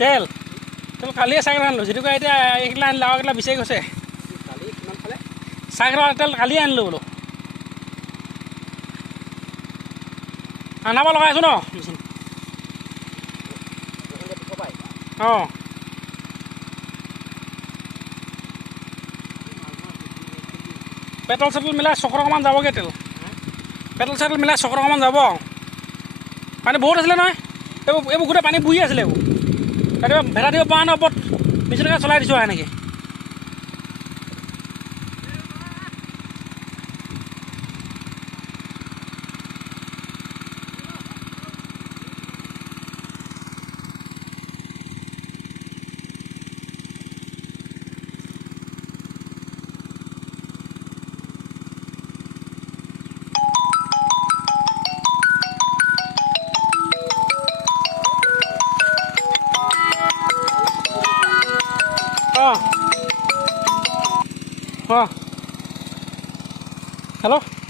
তেল তেল কালিয়ে চাইকেল আনিলোঁ যিটো এতিয়া এইকেইটা আনিলে আৰু এইকেইটা বিচাৰি গৈছে কালি কিমান খালে চাইকেলৰ তেল কালিয়ে আনিলোঁ বোলো আনাব লগাইছোঁ ন মেচিন অঁ পেট্ৰল চেট্ৰল মিলাই 600 টকামান যাবগৈ তেল পেট্ৰল চেট্ৰল মিলাই 600 টকামান যাব পানী বহুত আছিলে নহয় এইবোৰ গোটেই পানী বুহি আছিলে এইবোৰ ৰাতিপুৱা ভেটা দিব পৰা নাই ওপৰত মেচিনকে চলাই দিছোঁ এনেকৈ অঁ অঁ হেল্ল'